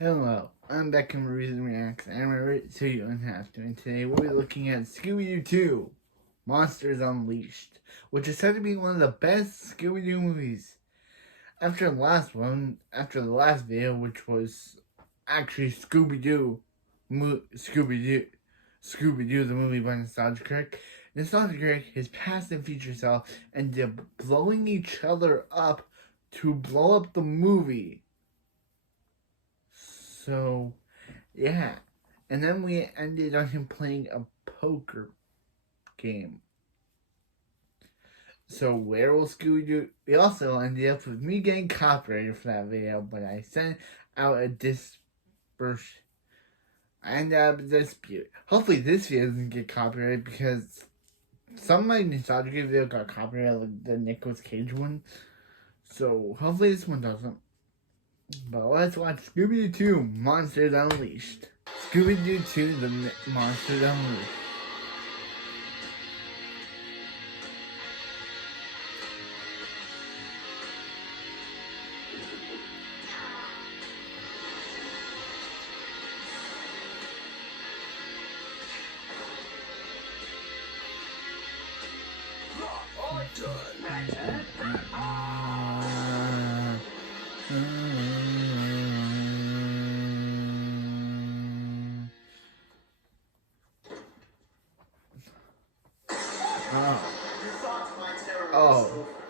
Hello, I'm back in Reviews and Reacts, and I'm ready to you and have to. And today we'll be looking at Scooby-Doo 2, Monsters Unleashed, which is said to be one of the best Scooby-Doo movies. After the last video, which was actually Scooby-Doo the movie by Nostalgia Critic. Nostalgia Critic, his past and future self, ended up blowing each other up to blow up the movie. So, yeah. And then we ended on him playing a poker game. So, where will Scooby-Doo... We also ended up with me getting copyrighted for that video, but I sent out a dispute. Hopefully this video doesn't get copyrighted, because some of my nostalgia video got copyrighted, like the Nicolas Cage one. So, hopefully this one doesn't. But let's watch Scooby-Doo 2, Monsters Unleashed. Scooby-Doo 2, The Monsters Unleashed.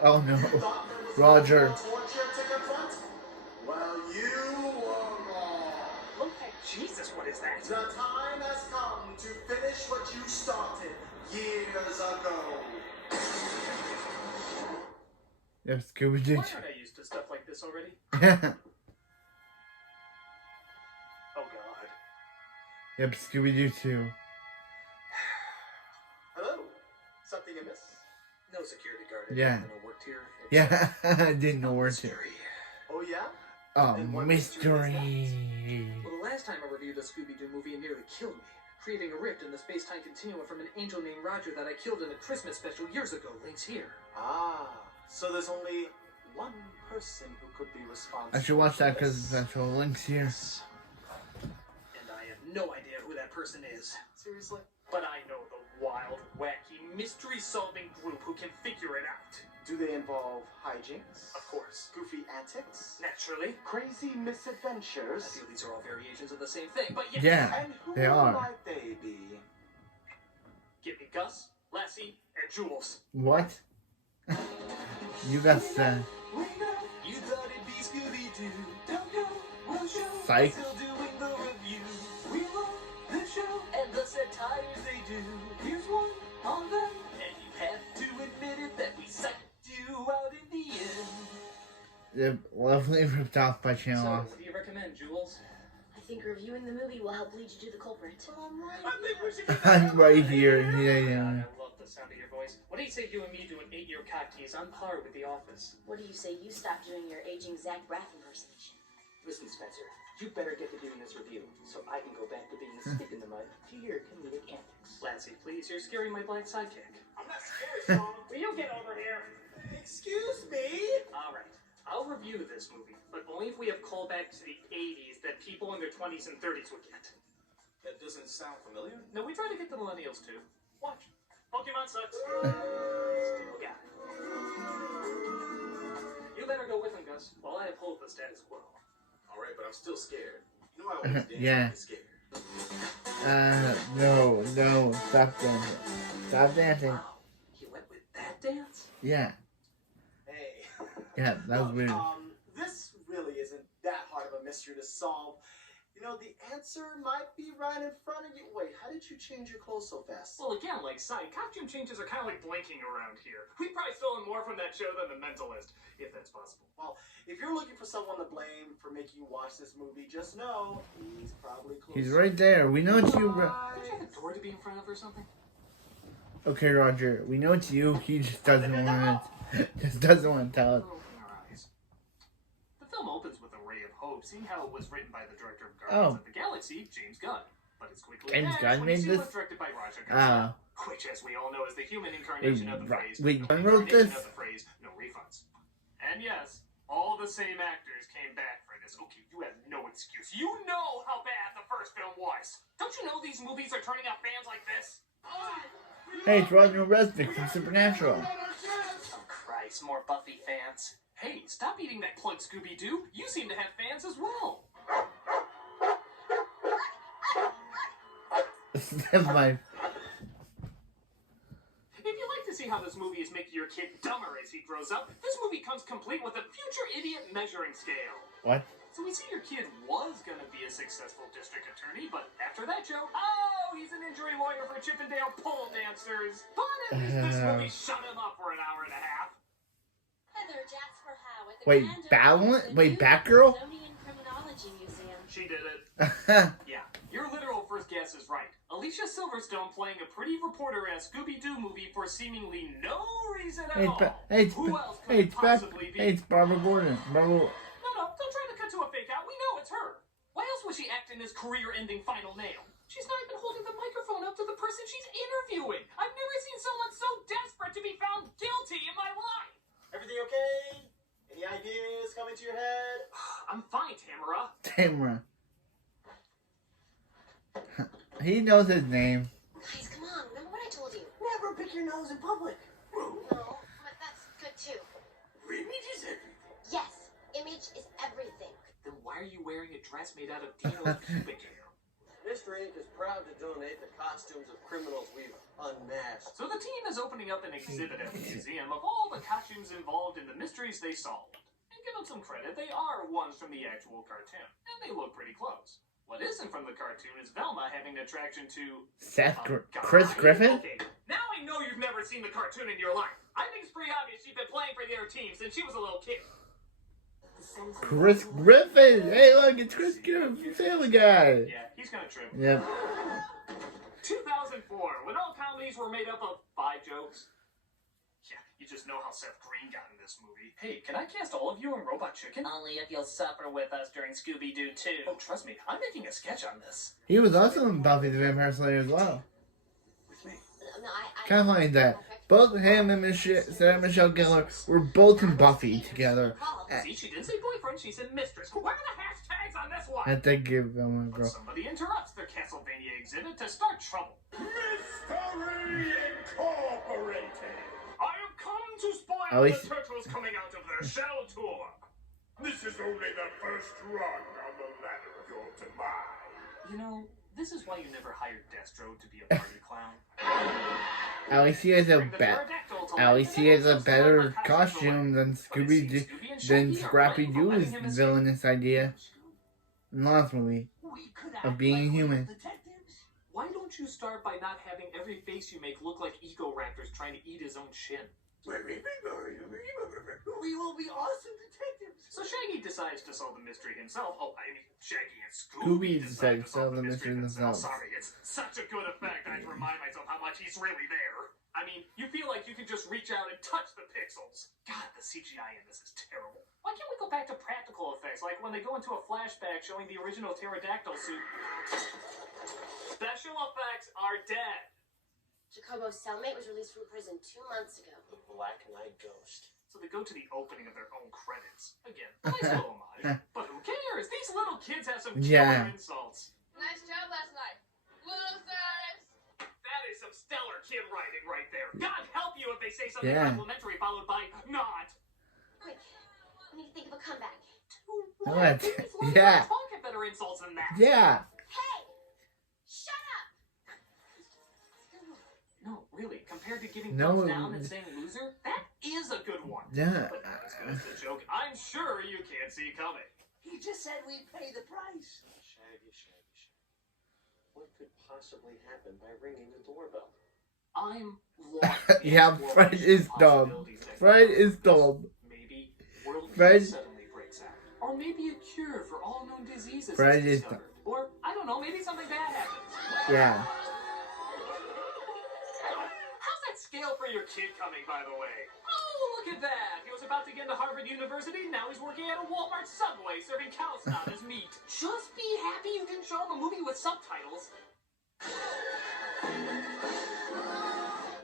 Oh no, Roger. Well, you were wrong. Okay, Jesus, what is that? The time has come to finish what you started years ago. Yep, Scooby-Doo. Why aren't I used to stuff like this already? Oh God. Yep, Scooby-Doo 2. Hello. Something amiss? No security guard. Yeah. Worked here. Yeah, I didn't know where to. Mystery. Oh yeah? Mystery. Well, the last time I reviewed a Scooby-Doo movie, it nearly killed me, creating a rift in the space-time continuum from an angel named Roger that I killed in a Christmas special years ago. Links here. Ah, so there's only one person who could be responsible. I should watch that because it's special. Links here. And I have no idea who that person is. Seriously? But I know the wild, wacky, mystery-solving group who can figure it out. Do they involve hijinks? Of course. Goofy antics? Naturally. Crazy misadventures? I feel these are all variations of the same thing, but yes. Yeah, And who they are. might they be? Give me Gus, Lassie, and Jules. What? You got that. You thought it'd be Scooby-Doo. Don't go, we'll show. Psych. Still doing the review. We love the show and the satires they do. Here's one on them, and you have to admit it that we psyched you out in the end. They're lovely ripped off by Channel So, Off. what do you recommend, Jules? I think reviewing the movie will help lead you to the culprit. I think we should get I'm right here. Oh, Yeah. God, I love the sound of your voice. What do you say you and me do an 8-year cock tease on par with The Office? What do you say you stop doing your aging Zach Braff impersonation? Listen, Spencer, you better get to doing this review so I can go back to being a stick in the mud to your comedic antics. Lassie, please, you're scaring my black sidekick. I'm not scared, Sean. Will you get over here? Excuse me? All right, I'll review this movie, but only if we have callbacks to the 80s that people in their 20s and 30s would get. That doesn't sound familiar. No, we try to get the millennials too. Watch. Pokemon sucks. Still got it. You better go with him, Gus, while I uphold the status quo. Alright, but I'm still scared. You know I always dance Yeah. when I'm scared. No, stop dancing. Stop dancing. Wow, you went with that dance? Yeah, Hey. yeah, that was Look, weird. this really isn't that hard of a mystery to solve. You know, the answer might be right in front of you. Wait, how did you change your clothes so fast? Well, again, like Sai, costume changes are kind of like blinking around here. We've probably stolen more from that show than The Mentalist, if that's possible. Well, if you're looking for someone to blame for making you watch this movie, just know he's probably close. He's right there. We know it's you. Don't you have a door to be in front of or something? Okay, Roger. We know it's you. He just doesn't want it. Just doesn't want to tell it. We're opening our eyes. The film opens with a ray of hope, seeing how it was written by the director of Oh. Guardians of the Galaxy, James Gunn. But it's quickly James ends Gunn when made you see this? it was directed by Roger Ah. Gonzalez, which, as we all know, is the human incarnation of the phrase. Wait, no Gunn wrote incarnation this? Of the phrase, no refunds. And yes, all the same actors came back for this. Okay, you have no excuse. You know how bad the first film was. Don't you know these movies are turning out fans like this? Hey, it's Roger Resnick from Supernatural. Oh, Christ, more Buffy fans. Hey, stop eating that plug, Scooby-Doo. You seem to have fans as well. Never mind. If you like to see how this movie is making your kid dumber as he grows up, this movie comes complete with a future idiot measuring scale. What? So we see your kid was gonna be a successful district attorney, but after that joke, he's an injury lawyer for Chippendale pole dancers. But at least this movie shut him up for an hour and a half. Heather Jasper Howe at the Wait, Grand Opening of the wait, new Batgirl? Smithsonian Criminology Museum. She did it. Yeah, your literal first guess is right. Alicia Silverstone playing a pretty reporter in a Scooby-Doo movie for seemingly no reason at all. Who else could it possibly be? Hey, it's Barbara Gordon. No, don't try to cut to a fake out. We know it's her. Why else would she act in this career-ending final nail? She's not even holding the microphone up to the person she's interviewing. I've never seen someone so desperate to be found guilty in my life. Everything okay? Any ideas coming to your head? I'm fine, Tamara. Tamara. He knows his name. Guys, come on. Remember what I told you? Never pick your nose in public. No, but that's good too. Image is everything. Yes, image is everything. Then why are you wearing a dress made out of Dino's pubic hair? Mystery Inc. is proud to donate the costumes of criminals we've unmasked. So the team is opening up an exhibit at the museum of all the costumes involved in the mysteries they solved. And give them some credit, they are ones from the actual cartoon. And they look pretty close. What isn't from the cartoon is Velma having an attraction to... Chris Griffin? Okay, now I know you've never seen the cartoon in your life. I think it's pretty obvious she's been playing for their team since she was a little kid. Chris Griffin! Hey, look, it's Chris Griffin from Family Guy. Yeah, he's gonna trip. Yep. 2004, when all comedies were made up of 5 jokes. Yeah, you just know how Seth Green got in this movie. Hey, can I cast all of you in Robot Chicken? Only if you'll suffer with us during Scooby-Doo 2. Oh, trust me, I'm making a sketch on this. He was also in Buffy the Vampire Slayer as well. With me. No, I Kind of funny that both him and Sarah Michelle Gellar were both in Buffy together. See, she didn't say boyfriend, she said mistress. Where are the hashtags on this one? I think give them a But girl. somebody interrupts their Castlevania exhibit to start trouble. Mystery Incorporated! I have come to spoil At least- the turtles coming out of their shell tour. This is only the first rung on the ladder of your demise. You know, this is why you never hired Destro to be a party clown. At least he has a better costume than than Scrappy Doo's villainous idea in the last movie of being human. Why don't you start by not having every face you make look like Ego Raptor's trying to eat his own shin? We will be awesome detectives. So Shaggy decides to solve the mystery himself. Oh, I mean, Shaggy and Scooby Scooby decide decide to solve the mystery themselves. Sorry, it's such a good effect. I have to remind myself how much he's really there. I mean, you feel like you can just reach out and touch the pixels. God, the CGI in this is terrible. Why can't we go back to practical effects, like when they go into a flashback showing the original pterodactyl suit? Special effects are dead. Jacobo's cellmate was released from prison 2 months ago. The Black Knight Ghost. So they go to the opening of their own credits. Again, nice little homage. But who cares? These little kids have some killer insults. Nice job last night. Losers! That is some stellar kid writing right there. God help you if they say something Yeah. complimentary followed by not. Quick, we need to think of a comeback. What? These little Yeah. talk have better insults than that. Yeah. Hey! Shut up! No, really. Compared to giving No, thumbs down and saying loser, that is a good one. Yeah. But not as good as the joke I'm sure you can't see coming. He just said we'd pay the price. Shaggy. What could possibly happen by ringing the doorbell? I'm lost. in Yeah, exploration Fred is dumb. possibilities that Fred could is happen. dumb. Maybe world Fred- peace suddenly breaks out. Or maybe a cure for all known diseases Fred is is discovered. Or, I don't know, maybe something bad happens. Yeah. How's that scale for your kid coming, by the way? Oh, look at that. He was about to get into Harvard University. Now he's working at a Walmart Subway serving cow snot as meat. Just be happy you didn't show him a movie with subtitles.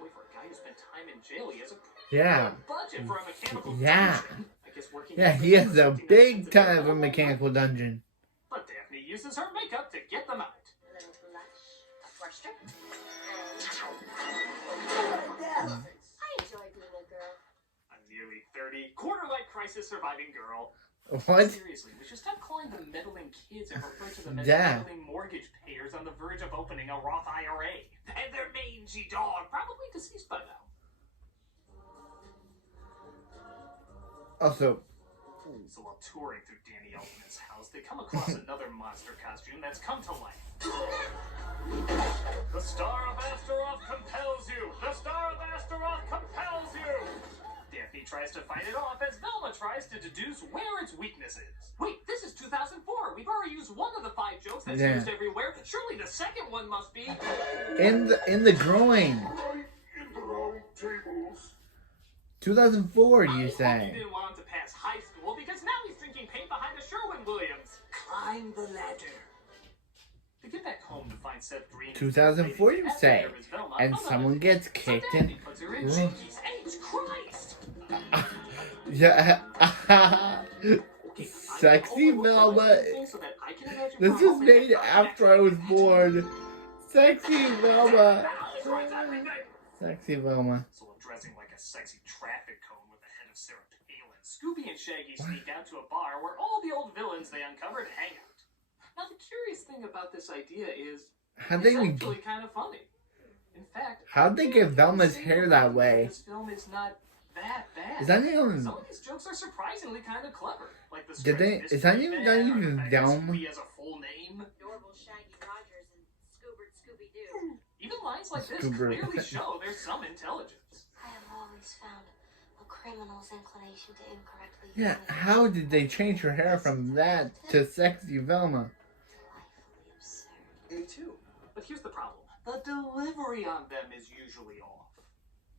Wait, for a guy who spent time in jail, he has a pretty Yeah. good budget for a mechanical Yeah. dungeon. I guess working Yeah, in he has prison a is something big that's sensitive. time of a mechanical dungeon. But uses her makeup to get them out. A little blush, a portrait, Yeah. I enjoy being a girl. A nearly 30, quarter-life crisis surviving girl. What? Seriously, we should stop calling them meddling kids and refer to them as Yeah. meddling mortgage payers on the verge of opening a Roth IRA. And their mangy dog, probably deceased by now. Also, So while touring through Danny Elfman's house, they come across another monster costume that's come to life. The Star of Astaroth compels you! The Star of Astaroth compels you! Daphne tries to fight it off as Velma tries to deduce where its weakness is. Wait, this is 2004. We've already used one of the 5 jokes that's Yeah. used everywhere. Surely the second one must be... in the groin. Right in the round tables. 2004, I you hope say? you didn't want him to pass high school because now he's drinking paint behind a Sherwin-Williams. Climb the ladder. They get back home to find Seth Green. 2004, you say? And Oh, no, someone gets so kicked Daphne in. puts her in Jinkies. H. Christ! Yeah. Okay, Sexy I'm Velma. so that I can imagine This for a was moment made that after I was born. Sexy Velma. That ruins everything. Sexy Velma. So while dressing like a sexy traffic cone with the head of Sarah Palin, Scooby and Shaggy sneak out to a bar where all the old villains they uncovered hang out. Now the curious thing about this idea is How'd it's they even, actually kind of funny. In fact, how'd they get Velma's hair that way? This film is not that bad. Is that even? Some of these jokes are surprisingly kind of clever. Like the Did they? stretch Is that mystery even? van, That or the even fact that Velma? Scooby has a full name. Adorable Shaggy Rogers and Scoobert Scooby-Doo. Even lines like this Scoober. clearly show there's some intelligence. I have always found a criminal's inclination to incorrectly Yeah. use How did they change her hair from that to sexy Velma? delightfully absurd. Me too. But here's the problem. The delivery on them is usually off.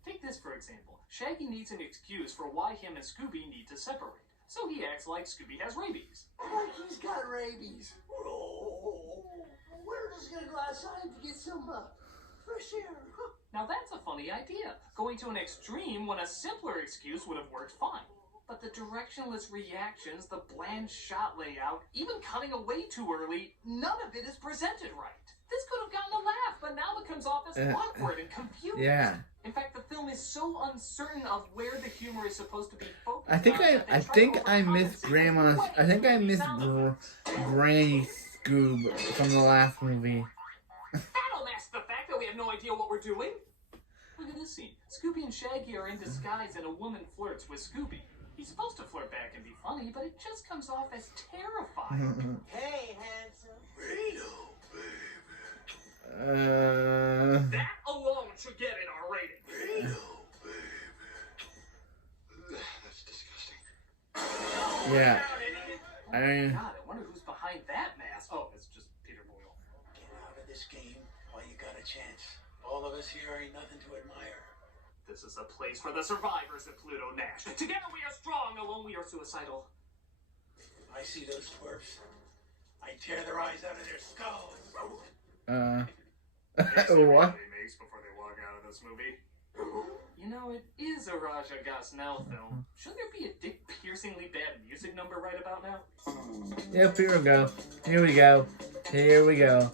Take this for example. Shaggy needs an excuse for why him and Scooby need to separate. So he acts like Scooby has rabies. Like he's got rabies. Oh, we're just gonna go outside to get some fresh air. Now that's a funny idea. Going to an extreme when a simpler excuse would have worked fine. But the directionless reactions, the bland shot layout, even cutting away too early, none of it is presented right. This could have gotten a laugh, but now it comes off as awkward and confused. Yeah. In fact, the film is so uncertain of where the humor is supposed to be focused I think on that they try to miss overcompensate Grandma's. with I think I way miss sound effects. Granny Scoob from the last movie. That'll mask the fact that we have no idea what we're doing. Look at this scene. Scooby and Shaggy are in disguise and a woman flirts with Scooby. He's supposed to flirt back and be funny, but it just comes off as terrifying. Hey, handsome. Reno, baby. That alone should get an R rating. Reno, baby. That's disgusting. Yeah. Oh my God, I wonder who's behind that mask. Oh, it's just Peter Boyle. Get out of this game while you got a chance. All of us here ain't nothing to admire. This is a place for the survivors of Pluto Nash. Together we are strong, alone we are suicidal. I see those twerps. I tear their eyes out of their skulls. What? They makes before they walk out of this movie. You know, it is a Raja Gosnell film. Shouldn't there be a dick-piercingly bad music number right about now? Yep, here we go. Here we go. Here we go.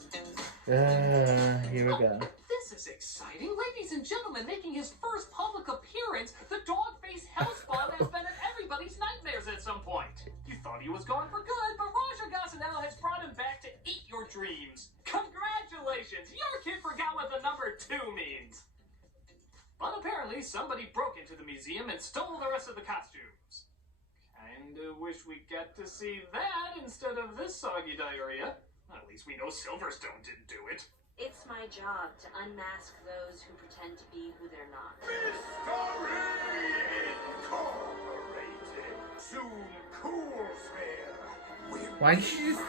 Here we go. This is exciting. Ladies and gentlemen, making his first public appearance, the dog-faced hellspawn has been at everybody's nightmares at some point. You thought he was gone for good, but Raja Gosnell has brought him back to eat your dreams. Congratulations! Your kid forgot what the number 2 means. But apparently somebody broke into the museum and stole the rest of the costumes. Kinda wish we got to see that instead of this soggy diarrhea. At least we know Silverstone didn't do it. It's my job to unmask those who pretend to be who they're not. Mystery Incorporated. Soon Coolsville. Why did she just...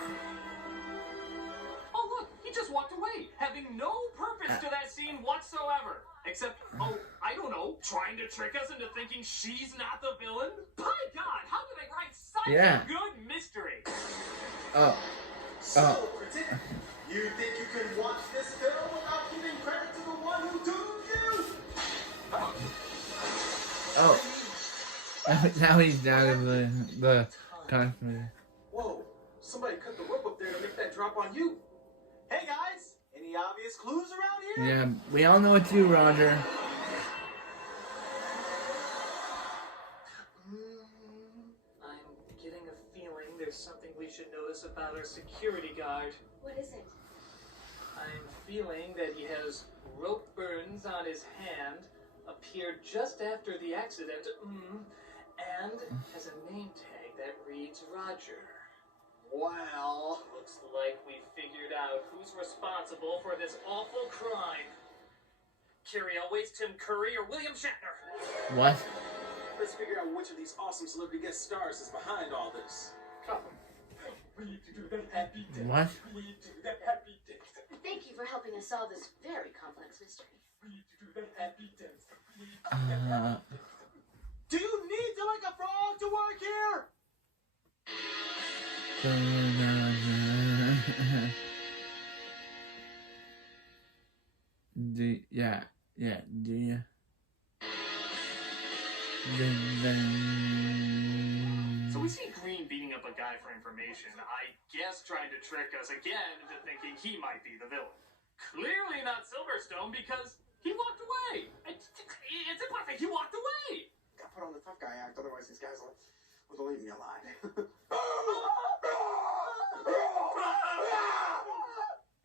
Oh look, he just walked away, having no purpose to that scene whatsoever. Except, oh, I don't know, trying to trick us into thinking she's not the villain? By God, how do they write such a good mystery? Oh. So, critic, you think you can watch this film without giving credit to the one who doomed you? Oh. Now he's down in the costume. Whoa, somebody cut the rope up there to make that drop on you. Hey guys, any obvious clues around here? Yeah, we all know what to do, Roger. I'm getting a feeling there's something we should notice about our security guard. What is it? I'm feeling that he has rope burns on his hand, appeared just after the accident, and has a name tag that reads Roger. Wow. Looks like we figured out who's responsible for this awful crime. Carrie Elway's Tim Curry or William Shatner? What? Let's figure out which of these awesome celebrity guest stars is behind all this. Come. We need to do that happy dance. What? We need to do that happy dance. Thank you for helping us solve this very complex mystery. We need to do that happy dance. We need to do that happy dance. Do you need to like a frog to work here? Do you? So we see Green beating up a guy for information, I guess trying to trick us again into thinking he might be the villain. Clearly not Silverstone because he walked away. It's impossible, he walked away. Got put on the tough guy act, otherwise these guys will leave me alive.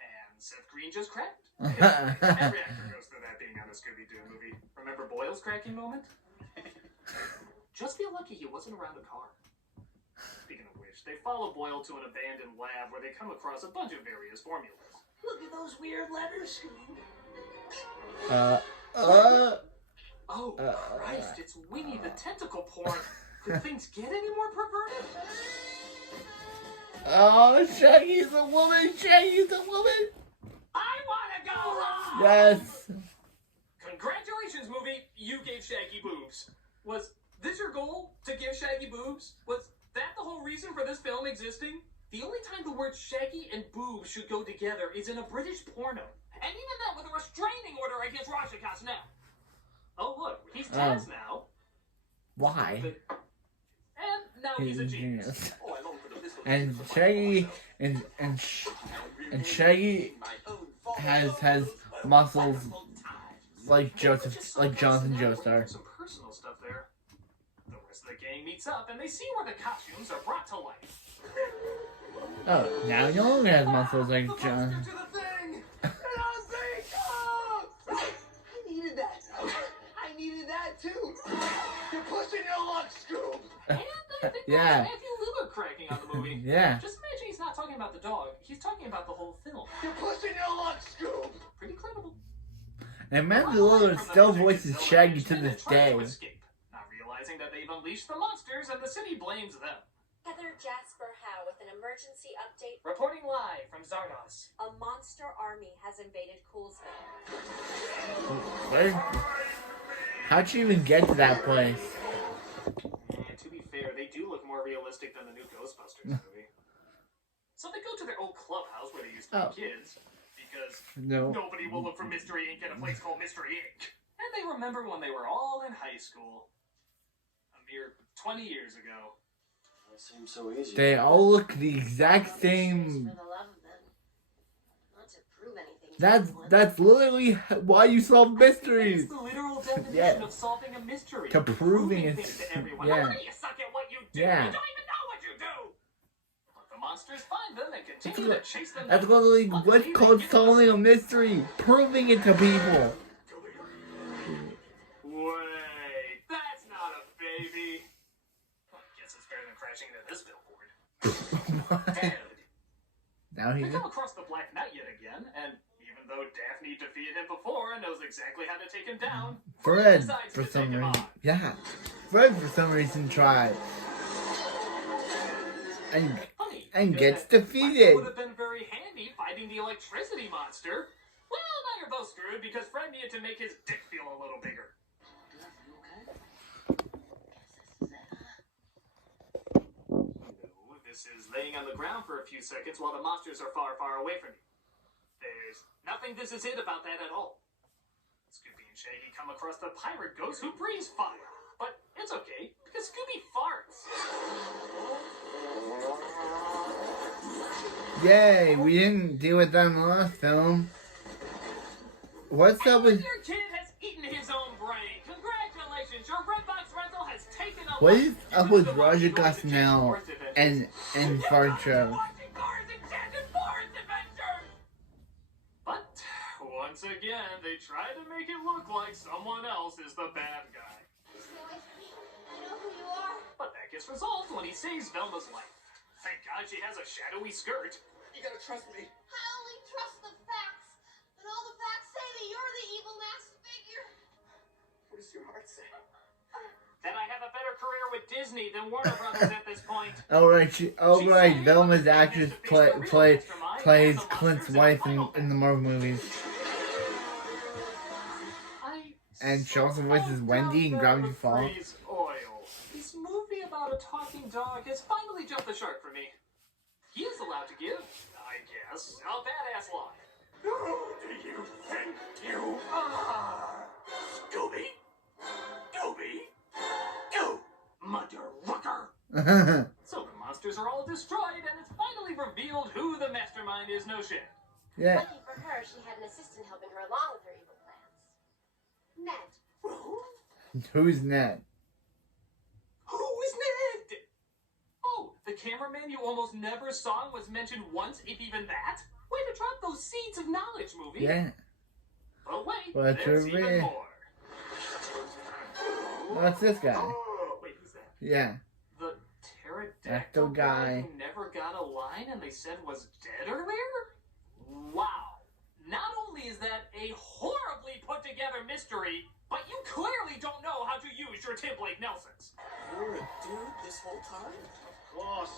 And Seth Green just cracked. Every actor goes through that being on a Scooby-Doo movie. Remember Boyle's cracking moment? Just feel lucky he wasn't around a car. Speaking of which, they follow Boyle to an abandoned lab where they come across a bunch of various formulas. Look at those weird letters, Scoob. Oh, Christ, it's Winnie the Tentacle porn. Could things get any more perverted? Oh, Shaggy's a woman! Shaggy's a woman! I wanna go home! Yes! Congratulations, movie! You gave Shaggy boobs. Was this your goal? To give Shaggy boobs? Was that the whole reason for this film existing? The only time the words Shaggy and boobs should go together is in a British porno. And even that with a restraining order against Rajaka's now. Oh, look, he's Taz now. Why? And now he's a genius. Oh, I long for the pistol. And Shaggy and Shaggy has muscles like Jonathan Joestar. Some personal stuff there. The rest of the gang meets up and they see where the costumes are brought to life. Oh, now he no longer has muscles like The John. monster to the thing! I needed that. I needed that too. You're pushing your luck, Scoob. And I think Yeah. that's Matthew Luger cracking on the movie. Yeah. Just imagine he's not talking about the dog. He's talking about the whole film. You're pushing your luck, Scoob. Pretty credible. And Matthew Lillard still voices Shaggy to this day. Escape, not realizing that they've unleashed the monsters and the city blames them. Heather Jasper Howe with an emergency update. Reporting live from Zardos. A monster army has invaded Coolsville. Where? How'd you even get to that place? And to be fair, they do look more realistic than the new Ghostbusters movie. So they go to their old clubhouse where they used to be kids, because nobody will look for Mystery Inc. at a place called Mystery Inc. And they remember when they were all in high school. A mere 20 years ago. That seems so easy. They all look the exact same. For the love of them. Not to prove anything. That's literally why you solve mysteries. It's the literal definition of solving a mystery. To proving it. things to everyone. Yeah. How do you suck at what you do? Yeah. You don't even know what you do. But the monsters find them and continue to chase them That's down. literally Luckily, what's they called get solving a mystery. Proving it to people. Wait, that's not a baby. Well, I guess it's better than crashing into this billboard. Dude. Now he They come across the Black Knight yet again, and even though Daphne defeated him before and knows exactly how to take him down, Fred decides for to some take him reason. on. Yeah. Fred for some reason tried. Funny, And because gets that defeated. would have been very handy fighting the electricity monster. Well, now you're both screwed because Fred needed to make his dick feel a little bigger. No, this is laying on the ground for a few seconds while the monsters are far, far away from you. There's nothing this is it about that at all. Scooby and Shaggy come across the pirate ghost who breathes fire. But it's okay, because Scooby farts. Yay, we didn't deal with that in the last film. What's up with... Your kid has eaten his own brain. Congratulations, your Redbox rental has taken a What life. is up with Roger Gosnell and Farcho? But once again, they try to make it look like someone else is the bad guy. Stay away from me. I know who you are. But that gets resolved when he saves Velma's life. Thank God she has a shadowy skirt. You gotta trust me. I only trust the facts. And all the facts say that you're the evil masked figure. What does your heart say? That I have a better career with Disney than Warner Brothers at this point. Alright, Velma's actress plays Clint's wife in the Marvel movies. And she also voices Wendy in Gravity Falls. Oil. This movie about a talking dog has finally jumped the shark for me. He is allowed to give, I guess, a badass line. Who do you think you are? Scooby? Dooby? Doo! Mother rucker! So the monsters are all destroyed, and it's finally revealed who the mastermind is, no shit. Yeah. Lucky for her, she had an assistant helping her along with her evil plans. Ned. Who's Ned? Who is Ned? Oh, the cameraman you almost never saw was mentioned once, if even that? Way to drop those seeds of knowledge, movie. Yeah. But wait, What's there's your even name? more. What's this guy? Wait, who's that? Yeah. The pterodactyl Acto guy. who never got a line and they said was dead earlier? Wow. Not only is that a horribly put together mystery, but you clearly don't know how to use your Tim Blake Nelsons. You're a dude this whole time? Boss,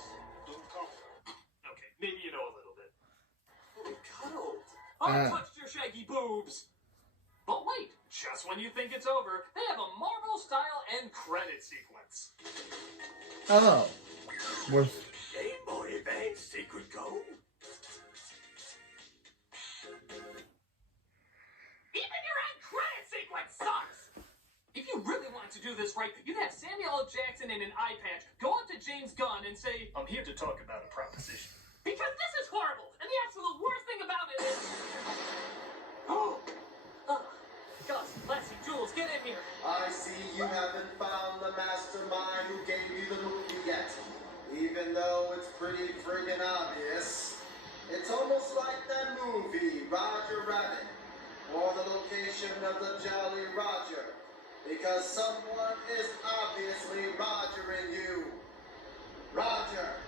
don't come. Okay, maybe you know a little bit. We cuddled. I touched your shaggy boobs. But wait, just when you think it's over, they have a Marvel-style end credit sequence. Oh. We're... Game Boy Advance secret code. Even your end credit sequence sucks! If you really wanted to do this right, you'd have Samuel L. Jackson in an eye patch go up to James Gunn and say, I'm here to talk about a proposition. Because this is horrible, and the absolute worst thing about it is... Gus, Lassie, Jules, get in here! I see you haven't found the mastermind who gave you the movie yet. Even though it's pretty friggin' obvious. It's almost like that movie, Roger Rabbit, or the location of the Jolly Roger. Because someone is obviously Rogering you. Roger.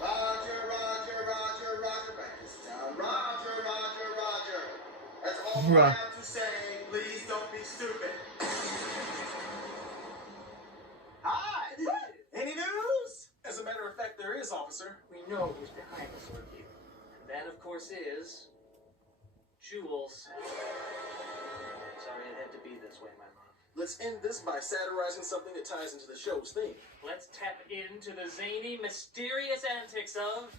Roger, Roger, Roger, Roger. Write this down. Roger, Roger, Roger. That's all I have to say. Please don't be stupid. Hi! Any news? As a matter of fact, there is, officer. We know who's behind this ordeal. And that, of course, is... Jules. Sorry it had to be this way, my love. Let's end this by satirizing something that ties into the show's theme. Let's tap into the zany, mysterious antics of...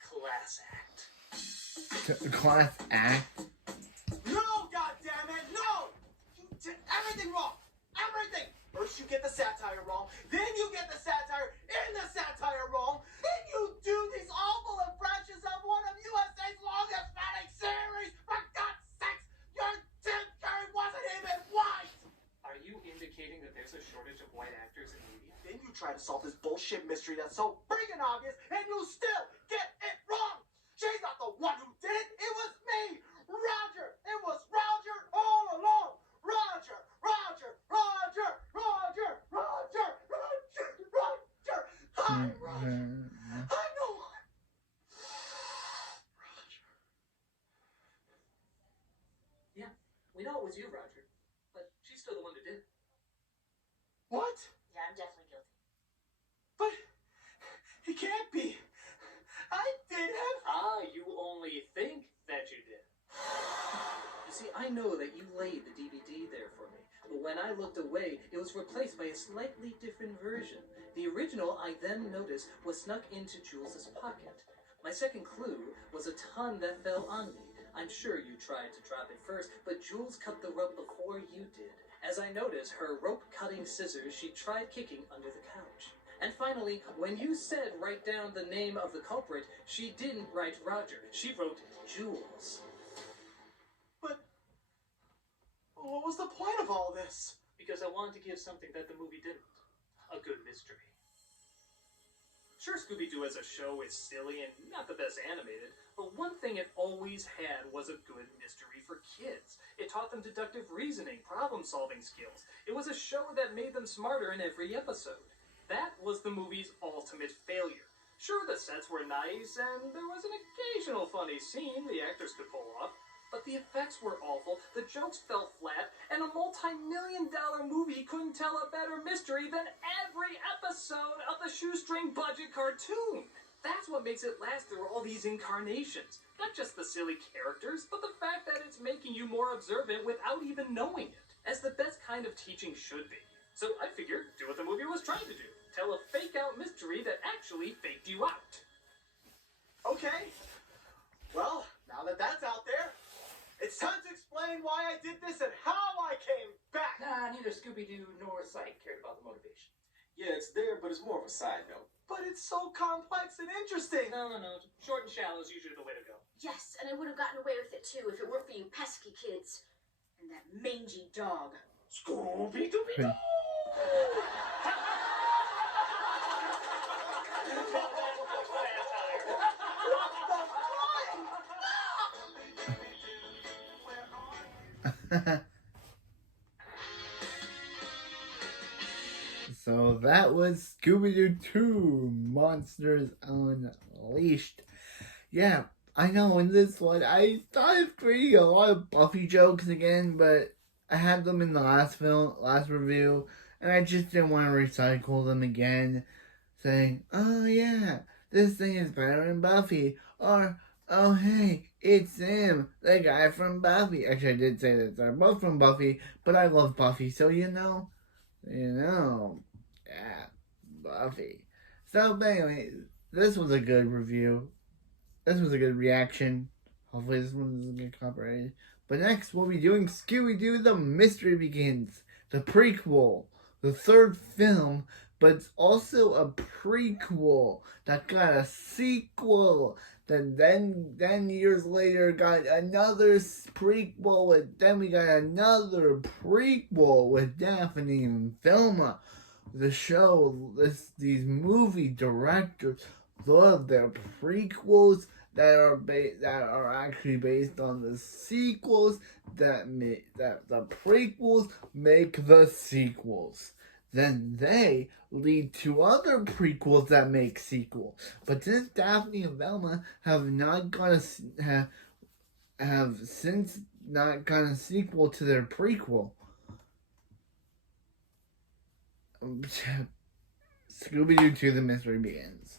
Class Act. Class Act? No, goddammit, no! You did everything wrong! Everything! First you get the satire wrong, then you get the satire in the satire wrong, then you do these awful impressions of one of USA's longest running series! For God's sakes, your Tim Curry wasn't even white! Are you indicating that there's a shortage of white actors in media? Then you try to solve this bullshit mystery that's so friggin' obvious, and you still get it wrong! She's not the one who did it, it was me! Roger! It was Roger all along! Roger! Roger! Roger! Roger! Roger! Roger! Roger! Hi, Roger! I'm the one! Roger. Yeah, we know it was you, Roger. But she's still the one who did it. What? Yeah, I'm definitely guilty. But it can't be. I did have. You only think that you did. You see, I know that you laid the DVD there for me, but when I looked away, it was replaced by a slightly different version. The original, I then noticed, was snuck into Jules's pocket. My second clue was a ton that fell on me. I'm sure you tried to drop it first, but Jules cut the rope before you did. As I noticed her rope-cutting scissors, she tried kicking under the couch. And finally, when you said write down the name of the culprit, she didn't write Roger. She wrote Jules. But what was the point of all this? Because I wanted to give something that the movie didn't. A good mystery. Sure, Scooby-Doo as a show is silly and not the best animated, but one thing it always had was a good mystery for kids. It taught them deductive reasoning, problem-solving skills. It was a show that made them smarter in every episode. That was the movie's ultimate failure. Sure, the sets were nice, and there was an occasional funny scene the actors could pull off, but the effects were awful, the jokes fell flat, and a multi-million-dollar movie couldn't tell a better mystery than every episode of the shoestring budget cartoon. That's what makes it last through all these incarnations. Not just the silly characters, but the fact that it's making you more observant without even knowing it, as the best kind of teaching should be. So I figured, do what the movie was trying to do. Tell a fake-out mystery that actually faked you out. Okay. Well, now that that's out there, it's time to explain why I did this and how I came back. Nah, neither Scooby-Doo nor Sight cared about the motivation. Yeah, it's there, but it's more of a side note. But it's so complex and interesting. No. Short and shallow is usually the way to go. Yes, and I would have gotten away with it too if it weren't for you pesky kids. And that mangy dog. Scooby-Dooby-Doo! So that was Scooby-Doo 2 Monsters Unleashed. Yeah, I know in this one I thought of creating a lot of Buffy jokes again, but I had them in the last review, and I just didn't want to recycle them again, saying, oh yeah, this thing is better than Buffy, or, oh hey, it's him, the guy from Buffy. Actually, I did say that they're both from Buffy, but I love Buffy, so you know, yeah, Buffy. So, but anyway, this was a good review. This was a good reaction. Hopefully this one doesn't get copyrighted. But next we'll be doing Scooby-Doo The Mystery Begins. The prequel. The third film. But it's also a prequel that got a sequel. That then years later got another prequel. And then we got another prequel with Daphne and Velma. The show, these movie directors love their prequels that are actually based on the sequels that the prequels make the sequels. Then they lead to other prequels that make sequels. But since Daphne and Velma have since not gotten a sequel to their prequel, Scooby-Doo 2 The Mystery Begins.